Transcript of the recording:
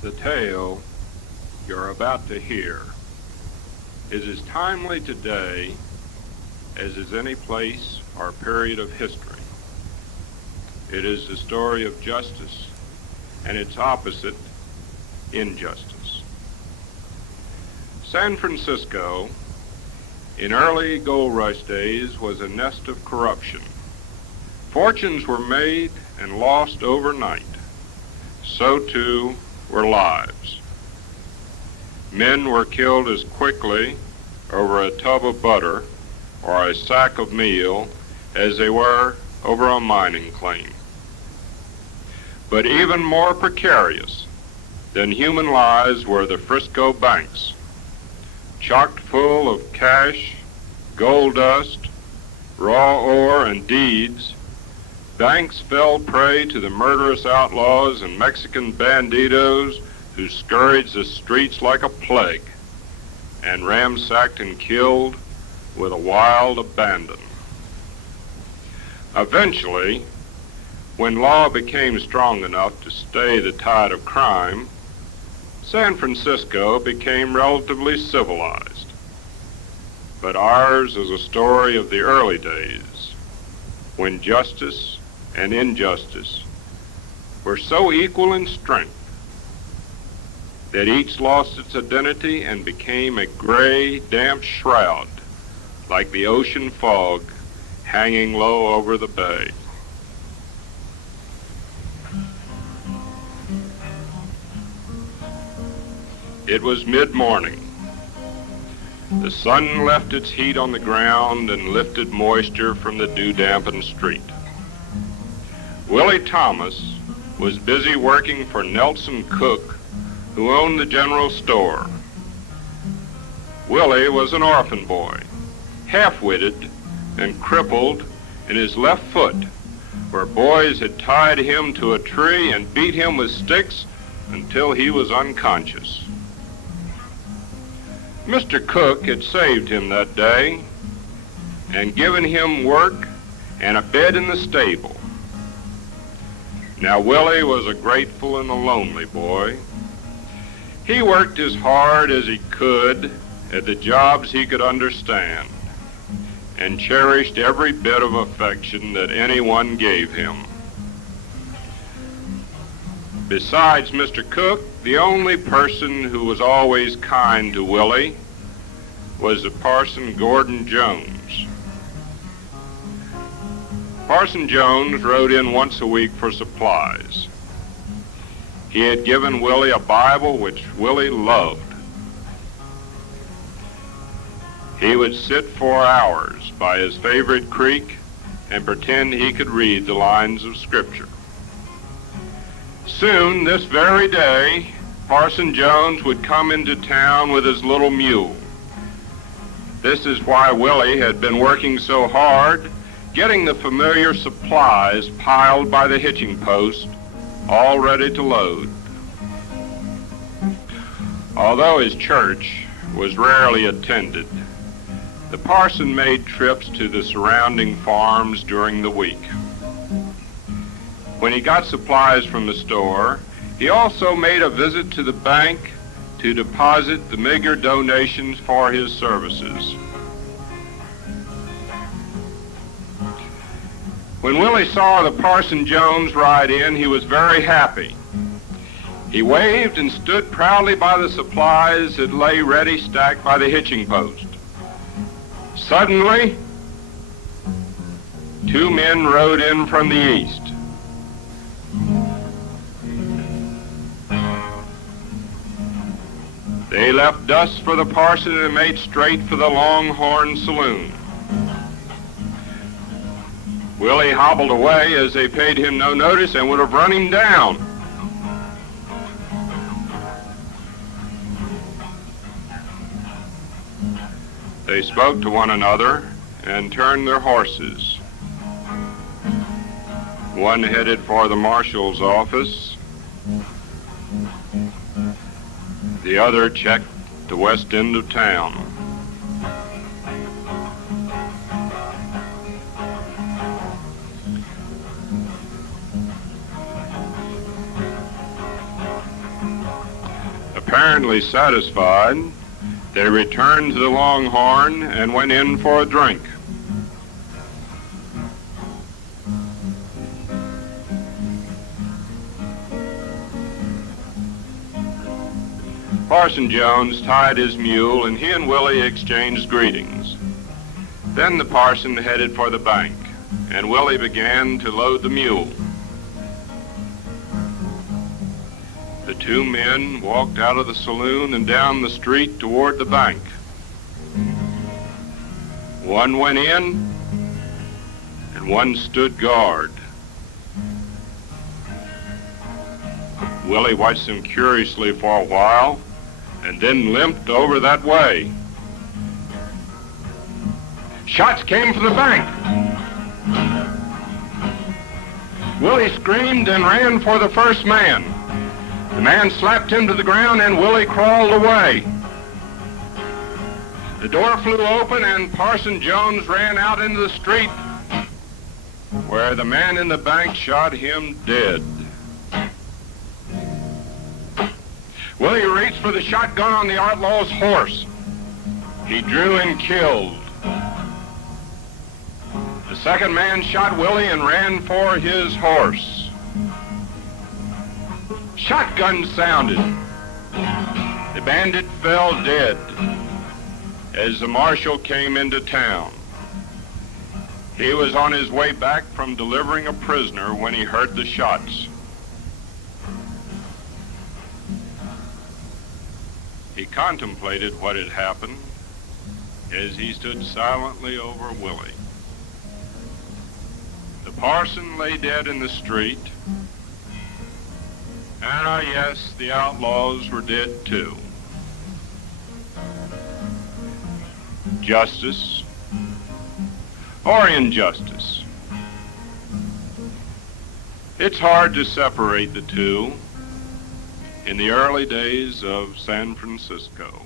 The tale you're about to hear is as timely today as is any place or period of history. It is the story of justice and its opposite, injustice. San Francisco, in early gold rush days, was a nest of corruption. Fortunes were made and lost overnight. So too were lives. Men were killed as quickly over a tub of butter or a sack of meal as they were over a mining claim. But even more precarious than human lives were the Frisco banks, chocked full of cash, gold dust, raw ore, and deeds. Banks fell prey to the murderous outlaws and Mexican banditos who scourged the streets like a plague and ransacked and killed with a wild abandon. Eventually, when law became strong enough to stay the tide of crime, San Francisco became relatively civilized. But ours is a story of the early days, when justice and injustice were so equal in strength that each lost its identity and became a gray, damp shroud, like the ocean fog hanging low over the bay. It was mid-morning. The sun left its heat on the ground and lifted moisture from the dew-dampened street. Willie Thomas was busy working for Nelson Cook, who owned the general store. Willie was an orphan boy, half-witted and crippled in his left foot, where boys had tied him to a tree and beat him with sticks until he was unconscious. Mr. Cook had saved him that day and given him work and a bed in the stable. Now, Willie was a grateful and a lonely boy. He worked as hard as he could at the jobs he could understand and cherished every bit of affection that anyone gave him. Besides Mr. Cook, the only person who was always kind to Willie was the Parson Gordon Jones. Parson Jones rode in once a week for supplies. He had given Willie a Bible which Willie loved. He would sit for hours by his favorite creek and pretend he could read the lines of Scripture. Soon, this very day, Parson Jones would come into town with his little mule. This is why Willie had been working so hard, getting the familiar supplies piled by the hitching post, all ready to load. Although his church was rarely attended, the parson made trips to the surrounding farms during the week. When he got supplies from the store, he also made a visit to the bank to deposit the meager donations for his services. When Willie saw the Parson Jones ride in, he was very happy. He waved and stood proudly by the supplies that lay ready stacked by the hitching post. Suddenly, two men rode in from the east. They left dust for the parson and made straight for the Longhorn Saloon. Willie hobbled away as they paid him no notice and would have run him down. They spoke to one another and turned their horses. One headed for the marshal's office. The other checked the west end of town. apparently satisfied, they returned to the Longhorn and went in for a drink. Parson Jones tied his mule, and he and Willie exchanged greetings. Then the parson headed for the bank, and Willie began to load the mule. The two men walked out of the saloon and down the street toward the bank. One went in, and one stood guard. Willie watched them curiously for a while, and then limped over that way. Shots came from the bank. Willie screamed and ran for the first man. The man slapped him to the ground, and Willie crawled away. The door flew open, and Parson Jones ran out into the street, where the man in the bank shot him dead. Willie reached for the shotgun on the outlaw's horse. He drew and killed. The second man shot Willie and ran for his horse. Shotgun sounded. The bandit fell dead as the marshal came into town. He was on his way back from delivering a prisoner when he heard the shots. He contemplated what had happened as he stood silently over Willie. The parson lay dead in the street, and yes, the outlaws were dead too. Justice or injustice? It's hard to separate the two in the early days of San Francisco.